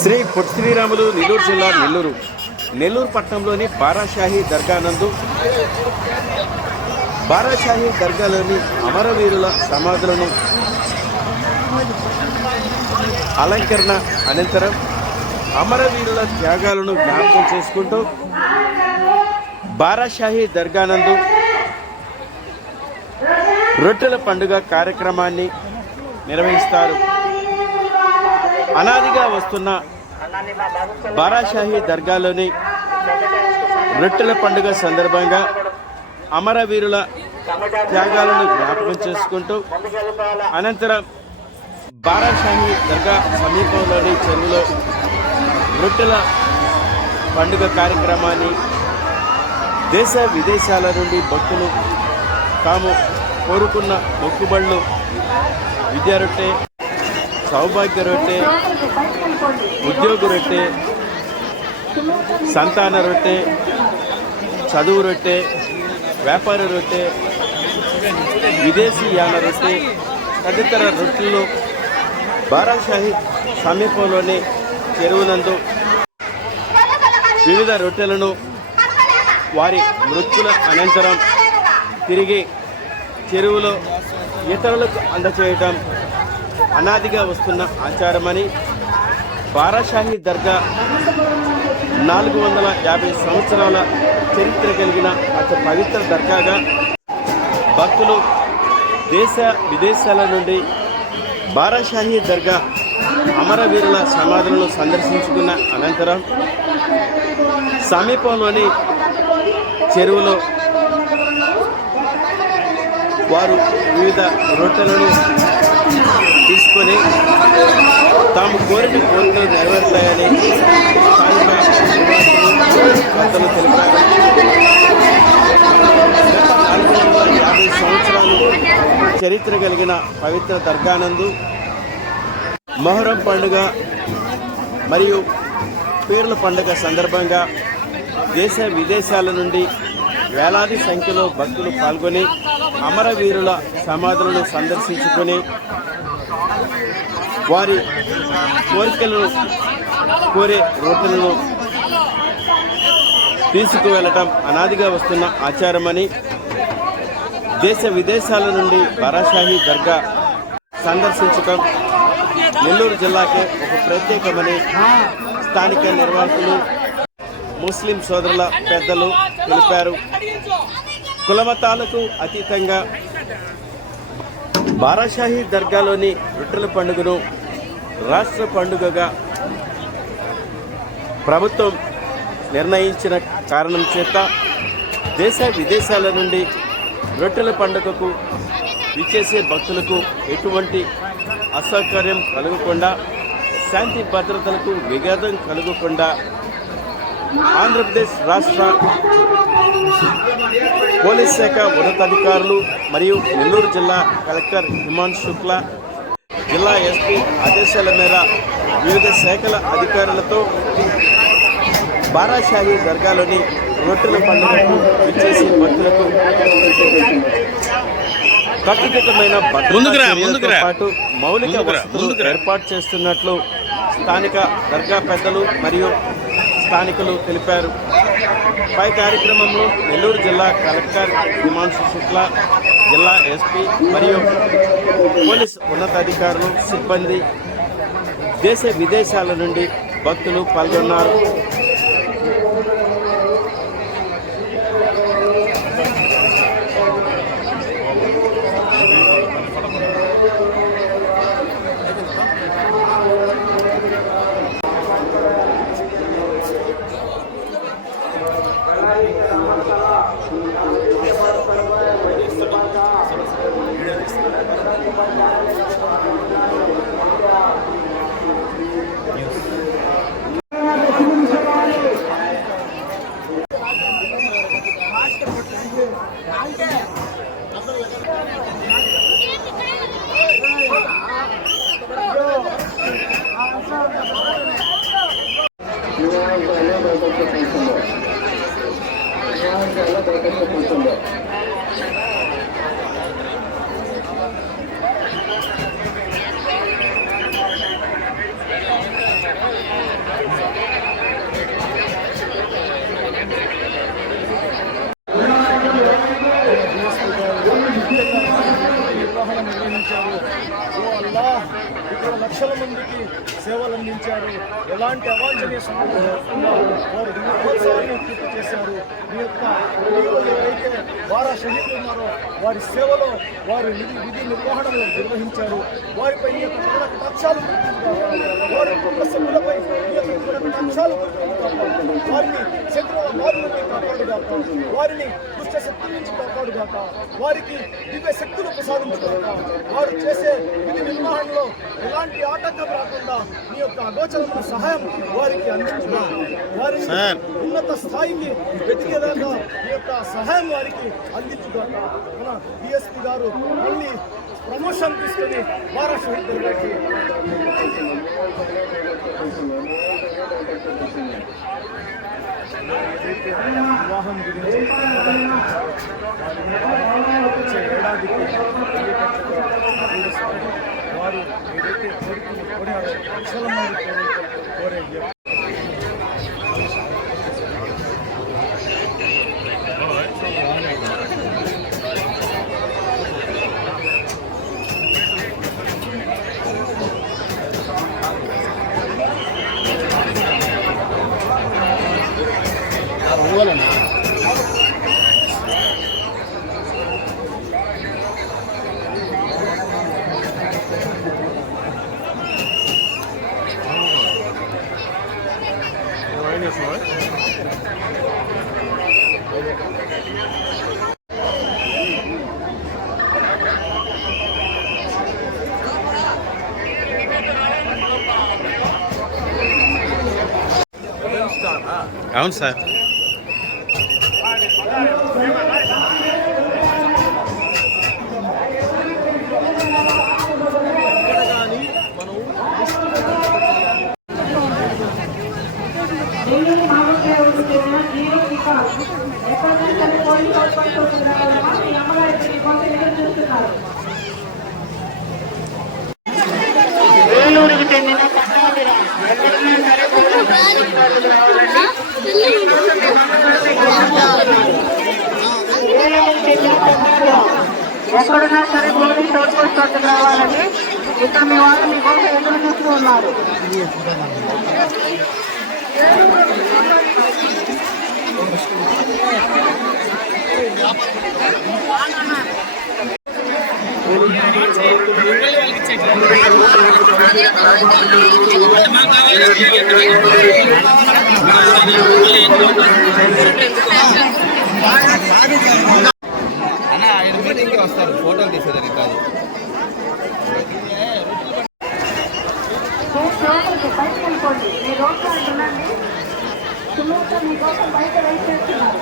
శ్రీ పొట్టి శ్రీరాములు నెల్లూరు జిల్లా నెల్లూరు పట్టణంలోని బారాషాహి దర్గా నందు బారాషాహి దర్గాలోని అమరవీరుల సమాధులను అలంకరణ అనంతరం అమరవీరుల త్యాగాలను జ్ఞాపకం చేసుకుంటూ బారాషాహి దర్గా నందు రొట్టెల పండుగ కార్యక్రమాన్ని నిర్వహిస్తారు. అనాదిగా వస్తున్న బారాషాహి దర్గాలోని రొట్టెల పండుగ సందర్భంగా అమరవీరుల త్యాగాలను జ్ఞాపకం చేసుకుంటూ అనంతరం బారాషాహి దర్గా సమీపంలోని చెరువులో రొట్టెల పండుగ కార్యక్రమాన్ని దేశ విదేశాల నుండి భక్తులు తాము కోరుకున్న మొక్కుబళ్ళు విద్యా రొట్టె, సౌభాగ్య రొట్టె, ఉద్యోగ రొట్టె, సంతాన రొట్టె, చదువు రొట్టె, వ్యాపార రొట్టె, విదేశీ యాన రొట్టె తదితర రొట్టెలు బారాషాహి సమీపంలోని చెరువునందు వివిధ రొట్టెలను వారి మృత్యుల అనంతరం తిరిగి చెరువులో ఇతరులకు అందచేయటం అనాదిగా వస్తున్న ఆచారమని బారాషాహి దర్గా 450 సంవత్సరాల చరిత్ర కలిగిన అతి పవిత్ర దర్గాగా భక్తులు దేశ విదేశాల నుండి బారాషాహి దర్గా అమరవీరుల సమాధులను సందర్శించుకున్న అనంతరం సమీపంలోని చెరువులో వారు వివిధ రొట్టెలను తీసుకొని తాము కోరిన కోరికలు నెరవేరుతాయని స్థానిక పెద్దలు తెలిపారు. గత 450 సంవత్సరాలు చరిత్ర కలిగిన పవిత్ర దర్గానందు మొహరం పండుగ మరియు పీర్ల పండుగ సందర్భంగా దేశ విదేశాల నుండి వేలాది సంఖ్యలో భక్తులు పాల్గొని అమరవీరుల సమాధులను సందర్శించుకొని వారి కోరికలను కోరే రొట్టెలను తీసుకువెళ్ళటం అనాదిగా వస్తున్న ఆచారమని దేశ విదేశాల నుండి బారాషాహి దర్గా సందర్శించటం నెల్లూరు జిల్లాకే ఒక ప్రత్యేకమని స్థానిక నిర్వాహకులు ముస్లిం సోదరుల పెద్దలు తెలిపారు. కులమతాలకు అతీతంగా బారాషాహి దర్గాలోని రొట్టెల పండుగను రాష్ట్ర పండుగగా ప్రభుత్వం నిర్ణయించిన కారణం చేత దేశ విదేశాల నుండి రొట్టెల పండుగకు విచ్చేసే భక్తులకు ఎటువంటి అసౌకర్యం కలగకుండా, శాంతి భద్రతలకు విఘాతం కలగకుండా ఆంధ్రప్రదేశ్ రాష్ట్ర పోలీస్ శాఖ ఉన్నతాధికారులు మరియు నెల్లూరు జిల్లా కలెక్టర్ హిమాంశు శుక్లా, జిల్లా ఎస్పీ ఆదేశాల మేర వివిధ శాఖల అధికారులతో బారాషాహి దర్గాలోని రొట్టెల పండుగకు విచ్చేసి భక్తులకు కట్టుదిట్టమైన భద్రతా పాటు మౌలిక వసతులు ఏర్పాటు చేస్తున్నట్లు స్థానిక దర్గా పెద్దలు మరియు స్థానికులు తెలిపారు. పై కార్యక్రమంలో నెల్లూరు జిల్లా కలెక్టర్ హిమాంశు శుక్లా, జిల్లా ఎస్పీ మరియు పోలీస్ ఉన్నతాధికారులు, సిబ్బంది, దేశ విదేశాల నుండి భక్తులు పాల్గొన్నారు. ఇక్కడ లక్షల మందికి సేవలు అందించారు. ఎలాంటి అవాంఛనీయ సంఘటన జరగకుండా వారు దినోత్సవాన్ని పూర్తి చేశారు. మీ యొక్క ఎవరైతే వారా షహీదులు ఉన్నారో వారి సేవలో వారి విధి నిర్వహణను నిర్వహించారు. వారిపై ఈ యొక్క కక్షాలు వారి కుటుంబ సభ్యులపై ఈ యొక్క కక్షాలు వారిని శత్రువుల బాధ నుండి కాపాడుగాక, వారిని దుష్ట శక్తుల నుంచి కాపాడుగాక, వారికి దివ్య శక్తులు ప్రసాదించుగాక. వారు చేసే విధి నిర్వహణలో ఎలాంటి ఆటంకం రాకుండా మీ యొక్క అగోచరమైన సహాయం వారికి అందించుగా, వారిని ఉన్నత స్థాయికి వెతికేదాకా మీ యొక్క సహాయం వారికి అందించుగాక. మన డిఎస్పీ గారు మళ్ళీ ప్రమోషన్ తీసుకొని వారా షహీదులకి వివాహం గురించి వచ్చే ఏడాదికి వారు ఏదైతే కోరారో లక్షల మంది కోరే అవును సార్. వేలూరుకు చెందిన ఎక్కడున్నా సరే పోలీస్ అవుట్ పోస్ట్ వద్దకు రావాలని ఇక్కడ మీ వాళ్ళు మీకోసం ఎదురు చూస్తూ ఉన్నారు. వస్తారు ఫోటోలు తీసేదానికి కాదు. బయటకు వెళ్ళిపోండి, మీ రోడ్లో ఉండండి. సుమోతో మీకోసం బయట వెయిట్ చేస్తున్నారు.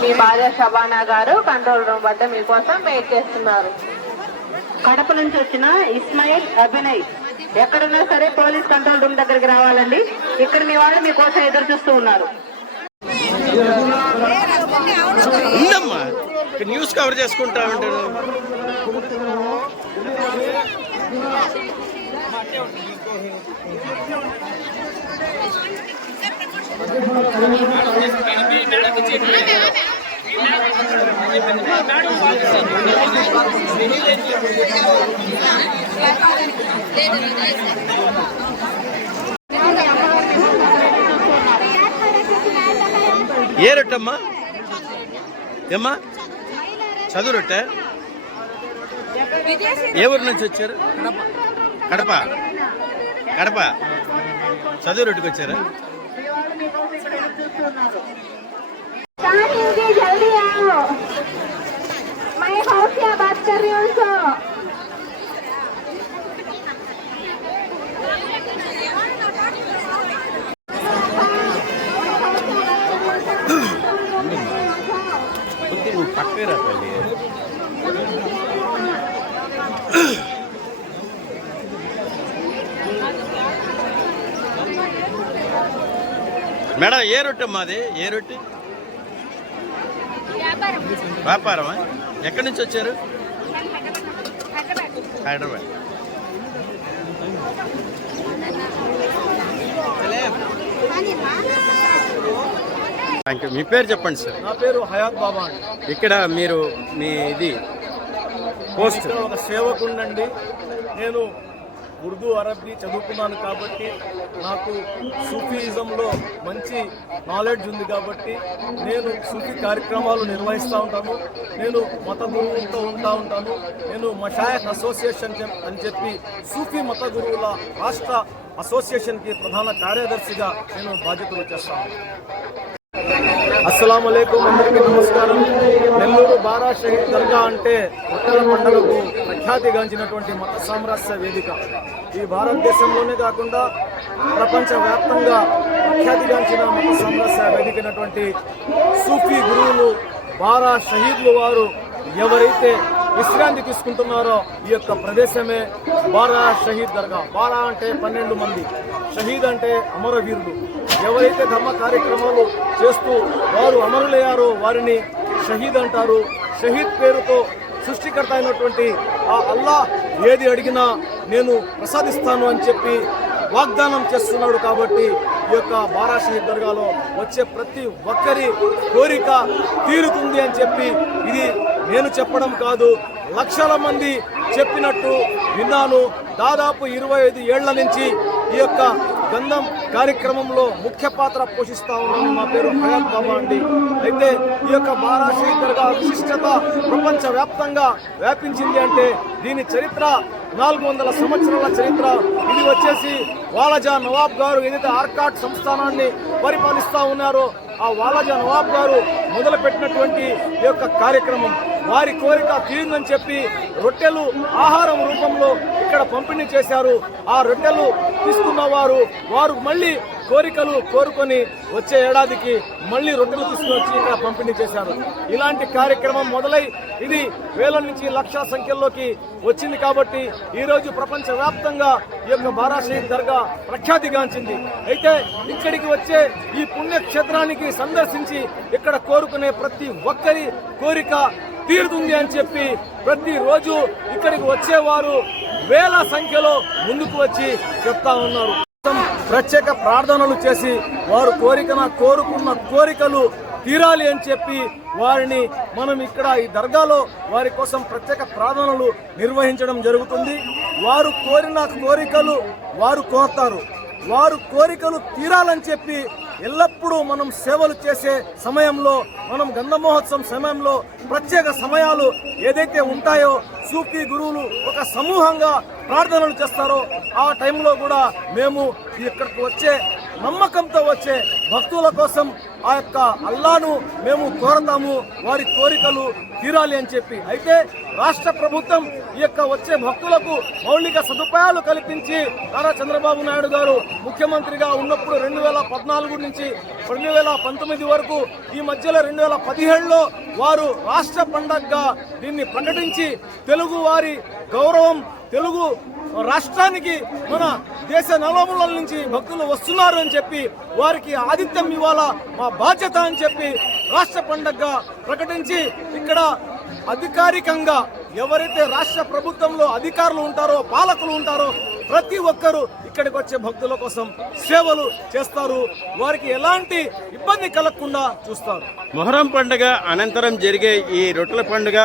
మీ భార్య శబానా గారు కంట్రోల్ రూమ్ వద్ద మీకోసం వెయిట్ చేస్తున్నారు. కడప నుంచి వచ్చిన ఇస్మాయిల్ అభినయ్ ఎక్కడున్నా సరే పోలీస్ కంట్రోల్ రూమ్ దగ్గరికి రావాలండి. ఇక్కడ మీ వాళ్ళు మీకోసం ఎదురు చూస్తూ ఉన్నారు. ఉందమ్మా, న్యూస్ కవర్ చేసుకుంటా ఉంటాడు. ఏ రొట్టమ్మా? ఏమ్మా చదువు రొట్టె? ఏ ఊరు నుంచి వచ్చారు? కడప. కడప చదువు రొట్టెకి వచ్చారా? जल्दी आओ, मैं हौसिया बात कर रही हूँ। सो पक्के रहा पहले మేడం ఏ రొట్టె మాది? ఏ రొట్టె? వ్యాపారమా? ఎక్కడి నుంచి వచ్చారు? హైదరాబాద్. Thank you. మీ పేరు చెప్పండి సార్. నా పేరు హయాత్ బాబా అండి. ఇక్కడ మీరు మీ ఇది పోస్ట్ ఇక్కడ ఒక సేవకుండండి. నేను ఉర్దూ అరబీ చదువుకున్నాను కాబట్టి నాకు సూఫీయిజంలో మంచి నాలెడ్జ్ ఉంది కాబట్టి నేను సూఫీ కార్యక్రమాలు నిర్వహిస్తూ ఉంటాను. నేను మత గురువులతో ఉంటాను. నేను మషాయఖ్ అసోసియేషన్ అని చెప్పి సూఫీ మత గురువుల రాష్ట్ర అసోసియేషన్కి ప్రధాన కార్యదర్శిగా నేను బాధ్యతలు చేస్తాను. అస్సలాము అలైకుం, అందరికీ నమస్కారం. నెల్లూరు బారా షహీద్ దర్గా అంటే రొట్టెల పండుగకు ప్రఖ్యాతిగాంచినటువంటి మత సామరస్య వేదిక. ఈ భారతదేశంలోనే కాకుండా ప్రపంచవ్యాప్తంగా ప్రఖ్యాతిగాంచిన మత సామరస్య వేదికైనటువంటి సూఫీ గురువులు బారా షహీద్లు వారు ఎవరైతే విశ్రాంతి తీసుకుంటున్నారో ఈ యొక్క ప్రదేశమే బారా షహీద్ దర్గా. బారా అంటే 12 మంది, షహీద్ అంటే అమరవీరులు. ఎవరైతే ధర్మ కార్యక్రమాలు చేస్తూ వారు అమరులయ్యారో వారిని షహీద్ అంటారు. షహీద్ పేరుతో సృష్టికర్త అయినటువంటి ఆ అల్లా ఏది అడిగినా నేను ప్రసాదిస్తాను అని చెప్పి వాగ్దానం చేస్తున్నాడు. కాబట్టి ఈ యొక్క బారా షహీద్ దర్గాలో వచ్చే ప్రతి ఒక్కరి కోరిక తీరుతుంది అని చెప్పి ఇది నేను చెప్పడం కాదు, లక్షల మంది చెప్పినట్టు విన్నాను. దాదాపు 25 ఏళ్ల నుంచి ఈ యొక్క గంధం కార్యక్రమంలో ముఖ్య పాత్ర పోషిస్తా ఉన్నాను. నా పేరు హయాత్ బాబా అండి. అయితే ఈ యొక్క బారా షహీద్ దర్గా విశిష్టత ప్రపంచవ్యాప్తంగా వ్యాపించింది అంటే దీని చరిత్ర 400 సంవత్సరాల చరిత్ర. ఇది వచ్చేసి వాలాజా నవాబ్ గారు ఏదైతే ఆర్కాట్ సంస్థానాన్ని పరిపాలిస్తూ ఉన్నారో ఆ వాలాజా నవాబ్ గారు మొదలుపెట్టినటువంటి ఈ యొక్క కార్యక్రమం. వారి కోరిక తీరిందని చెప్పి రొట్టెలు ఆహారం రూపంలో ఇక్కడ పంపిణీ చేశారు. ఆ రొట్టెలు తీసుకున్న వారు మళ్ళీ కోరికలు కోరుకొని వచ్చే ఏడాదికి మళ్ళీ రొట్టెలు తీసుకుని వచ్చి ఇక్కడ పంపిణీ చేశారు. ఇలాంటి కార్యక్రమం మొదలై ఇది వేల నుంచి లక్షల సంఖ్యలోకి వచ్చింది. కాబట్టి ఈరోజు ప్రపంచవ్యాప్తంగా ఈ యొక్క బారా షహీద్ దర్గా ప్రఖ్యాతిగాంచింది. అయితే ఇక్కడికి వచ్చే ఈ పుణ్యక్షేత్రానికి సందర్శించి ఇక్కడ కోరుకునే ప్రతి ఒక్కరి కోరిక తీరుతుంది అని చెప్పి ప్రతిరోజు ఇక్కడికి వచ్చేవారు వేల సంఖ్యలో ముందుకు వచ్చి చెప్తా ఉన్నారు. ప్రత్యేక ప్రార్థనలు చేసి వారు కోరుకున్న కోరికలు తీరాలి అని చెప్పి వారిని మనం ఇక్కడ ఈ దర్గాలో వారి కోసం ప్రత్యేక ప్రార్థనలు నిర్వహించడం జరుగుతుంది. వారు కోరిన కోరికలు వారు కోరుతారు. వారు కోరికలు తీరాలని చెప్పి ఎల్లప్పుడూ మనం సేవలు చేసే సమయంలో, మనం గంధ మహోత్సవం సమయంలో ప్రత్యేక సమయాలు ఏదైతే ఉంటాయో సూఫీ గురువులు ఒక సమూహంగా ప్రార్థనలు చేస్తారో ఆ టైంలో కూడా మేము ఇక్కడికి వచ్చే నమ్మకంతో వచ్చే భక్తుల కోసం ఆ యొక్క అల్లాను మేము కోరతాము, వారి కోరికలు తీరాలి అని చెప్పి. అయితే రాష్ట్ర ప్రభుత్వం ఈ యొక్క వచ్చే భక్తులకు మౌలిక సదుపాయాలు కల్పించి నారా చంద్రబాబు నాయుడు గారు ముఖ్యమంత్రిగా ఉన్నప్పుడు 2014 నుంచి 2019 వరకు ఈ మధ్యలో 2017లో వారు రాష్ట్ర పండగగా దీన్ని ప్రకటించి తెలుగు వారి గౌరవం, తెలుగు రాష్ట్రానికి మన దేశ నలుమూలల నుంచి భక్తులు వస్తున్నారు అని చెప్పి వారికి ఆతిథ్యం ఇవ్వాలా మా బాధ్యత అని చెప్పి రాష్ట్ర పండగగా ప్రకటించి ఇక్కడ అధికారికంగా ఎవరైతే రాష్ట్ర ప్రభుత్వంలో అధికారులు ఉంటారో, పాలకులు ఉంటారో ప్రతి ఒక్కరూ ఇక్కడికి వచ్చే భక్తుల కోసం సేవలు చేస్తారు. వారికి ఎలాంటి ఇబ్బంది కలగకుండా చూస్తారు. మొహరం పండుగ అనంతరం జరిగే ఈ రొట్టెల పండుగ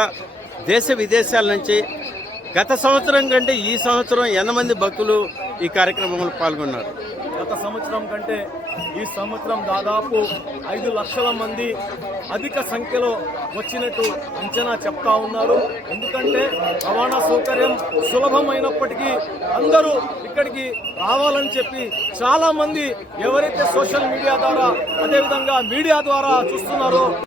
దేశ విదేశాల నుంచి గత సంవత్సరం కంటే ఈ సంవత్సరం ఎంతమంది భక్తులు ఈ కార్యక్రమంలో పాల్గొన్నారు? గత సంవత్సరం కంటే ఈ సంవత్సరం దాదాపు 5 లక్షల మంది అధిక సంఖ్యలో వచ్చినట్టు అంచనా చెప్తా ఉన్నారు. ఎందుకంటే రవాణా సౌకర్యం సులభమైనప్పటికీ అందరూ ఇక్కడికి రావాలని చెప్పి చాలా మంది ఎవరైతే సోషల్ మీడియా ద్వారా అదేవిధంగా మీడియా ద్వారా చూస్తున్నారో